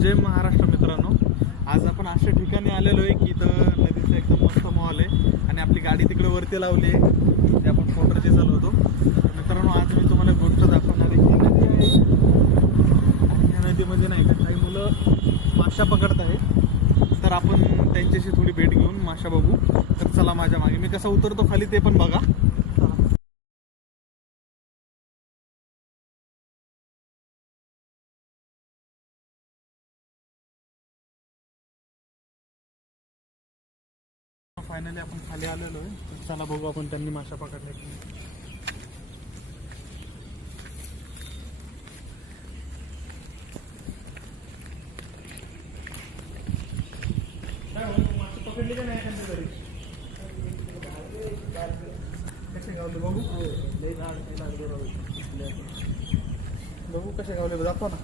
जय महाराष्ट्र मित्रांनो, आज आपण अशा ठिकाणी आलेलो आहे की इथं नदीचा एकदम मस्त माहोल आहे आणि आपली गाडी तिकडे वरती लावली आहे, ते आपण मोटरची चालवतो. मित्रांनो, आज मी तुम्हाला एक गोष्ट दाखवणार आहे. ही नदी आहे आणि ह्या नदीमध्ये नाही का काही मुलं माशा पकडत आहेत, तर आपण त्यांच्याशी थोडी भेट घेऊन माशा बघू. तर चला माझ्या मागे, मी कसा उतरतो खाली ते पण बघा. फायनली आपण खाली आलेलो आहे. चला बघू आपण त्यांनी माशा पकडल्या की मासे पकडले का नाही एखाद्या तरी. कसे गावले बघू, बघू कसे गावले, जातो ना.